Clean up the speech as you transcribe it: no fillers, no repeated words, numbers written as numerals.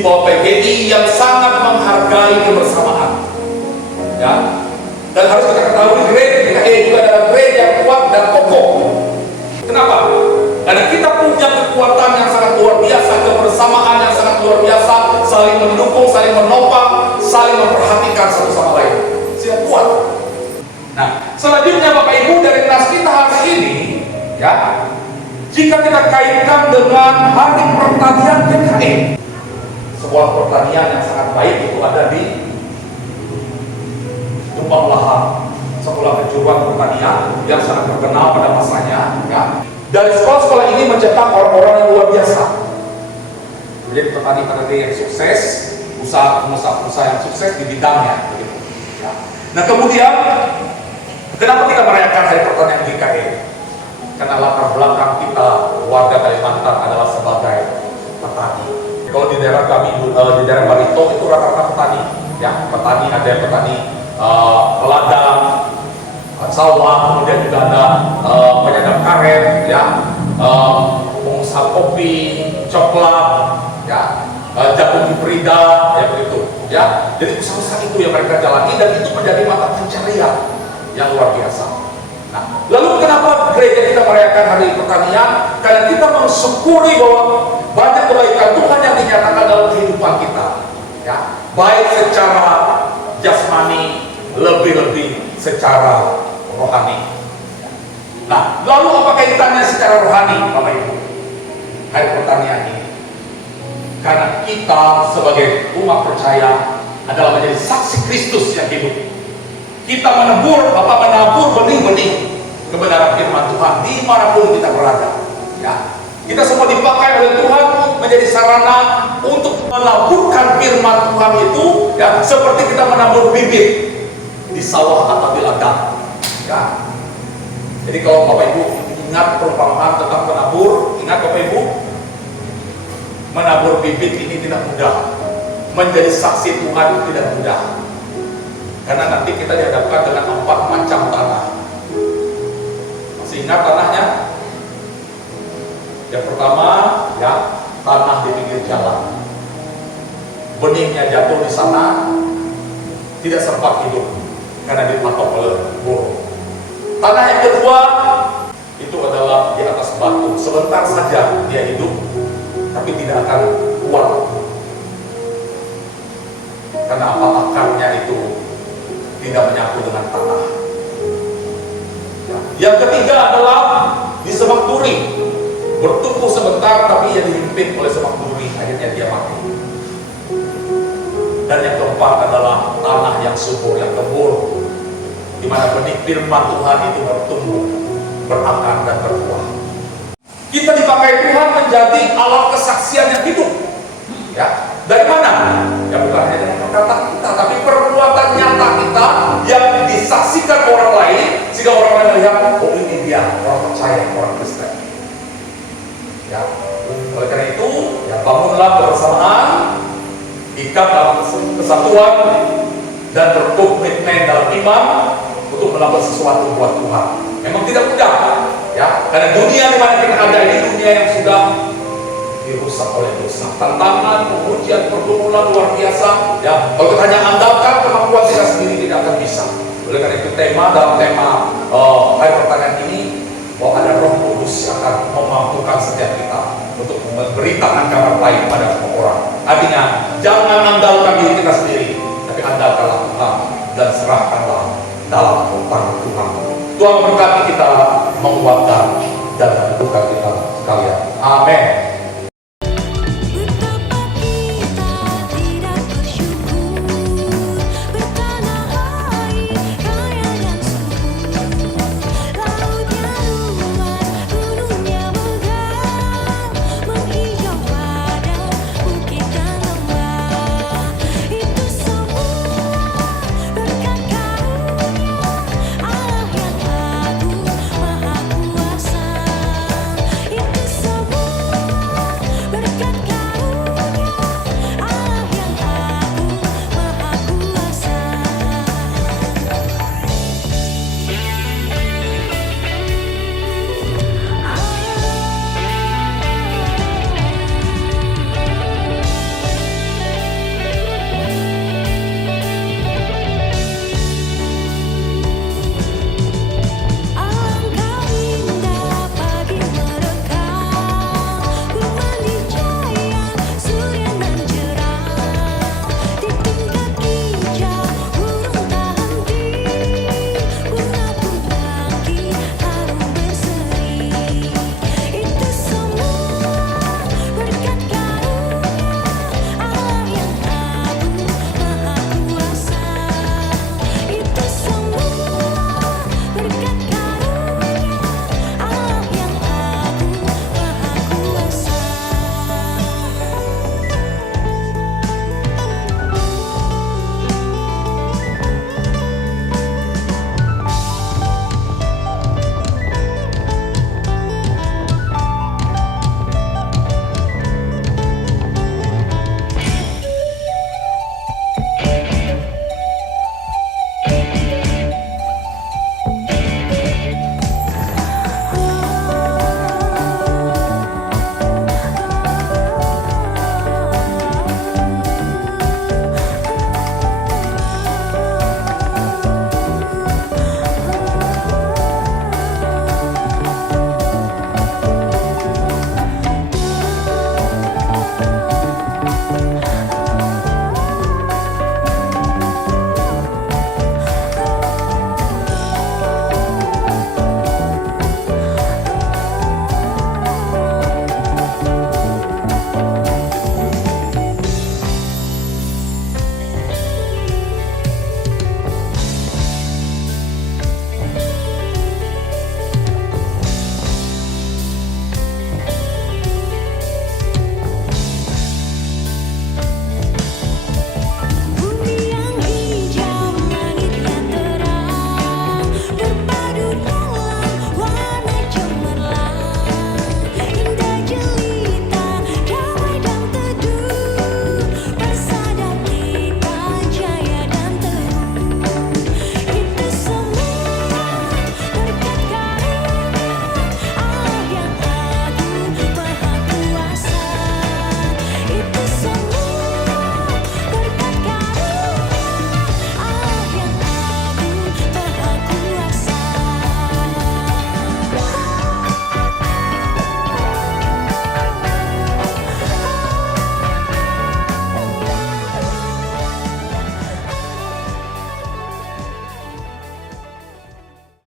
di bawah PGI yang sangat menghargai kebersamaan. Ya, dan harus kita ketahui gereja GKI juga adalah gereja yang kuat dan kokoh. Kenapa? Karena kita punya kekuatan yang sangat luar biasa, kebersamaan yang sangat luar biasa, saling mendukung, saling menopang, saling memperhatikan satu sama lain. Siap kuat. Nah, selanjutnya Bapak Ibu, dari nas kita hari ini, ya, jika kita kaitkan dengan hari pertanian GKI, sebuah pertanian yang sangat baik itu ada di Tumpang Lahar, sekolah kejuruan pertanian yang sangat terkenal pada masanya. Ya. Dari sekolah-sekolah ini mencetak orang-orang yang luar biasa, menjadi petani-petani yang sukses, pengusaha yang sukses di bidangnya. Begitu. Ya. Nah kemudian, kenapa kita merayakan Hari Pertanian GKI? Karena latar belakang kita warga Kalimantan adalah sebagai petani. Kalau di daerah kami, di daerah Barito itu rata-rata petani. Ya, petani, ada yang petani ladang, sawah, kemudian juga ada penyadap karet, ya, pengusaha kopi, coklat, ya, jagung hibrida, ya begitu, ya. Jadi usaha-usaha itu yang mereka jalani dan itu menjadi mata pencarian yang luar biasa. Nah, lalu kenapa gereja kita merayakan Hari Pertanian? Karena kita mensyukuri bahwa banyak kebaikan Tuhan yang dinyatakan dalam kehidupan kita, ya, baik secara jasmani, lebih-lebih secara rohani. Nah, lalu apa kaitannya secara rohani, Bapak Ibu? Hari Pertanian ini, karena kita sebagai umat percaya adalah menjadi saksi Kristus yang hidup. Kita menabur benih-benih kebenaran firman Tuhan dimanapun kita berada. Ya, kita semua dipakai oleh Tuhan menjadi sarana untuk menaburkan firman Tuhan itu, ya, seperti kita menabur bibit di sawah atau di ladang. Ya. Jadi kalau Bapak Ibu ingat perumpamaan tentang penabur, ingat Bapak Ibu, menabur bibit ini tidak mudah. Menjadi saksi Tuhan tidak mudah. Karena nanti kita dihadapkan dengan 4 macam tanah. Masih ingat tanahnya? Yang pertama, ya, tanah di pinggir jalan. Benihnya jatuh di sana, tidak sempat hidup karena dipatok oleh burung. Tanah yang kedua itu adalah di atas batu. Sebentar saja dia hidup, tapi tidak akan kuat karena apa, akarnya itu tidak menyatu dengan tanah. Yang ketiga adalah di semak duri, bertumbuh sebentar tapi ia dihimpit oleh semak duri, akhirnya dia mati. Dan yang keempat adalah tanah yang subur, yang gembur, di mana benih firman Tuhan itu bertumbuh, berakar dan berbuah. Kita dipakai Tuhan menjadi alat kesaksian yang hidup. Ya, dari mana? Ya bukan hanya dengan perkataan kita, tapi perbuatan nyata kita yang disaksikan orang lain, sehingga orang lain melihat, oh ini dia orang percaya, orang Kristen. Ya, oleh karena itu, ya bangunlah kebersamaan, ikat dalam kesatuan, dan berkomitmen dalam iman untuk melakukan sesuatu buat Tuhan. Memang tidak mudah, ya, karena dunia di mana kita ada ini dunia yang sudah dirusak oleh dosa. Tantangan, pengujian, pergumulan luar biasa. Ya, kalau kita hanya andalkan kemampuan kita sendiri tidak akan bisa. Oleh karena itu dalam tema Hari Pertanian ini, bahwa ada Roh Kudus yang akan memampukan setiap kita untuk memberitakan kabar baik pada semua orang. Artinya, jangan andalkan diri kita sendiri, tapi andalkanlah Tuhan dan serahkanlah dalam tangan Tuhan. Tuhan memberkati kita, menguatkan dan menentukan kita sekalian. Amin.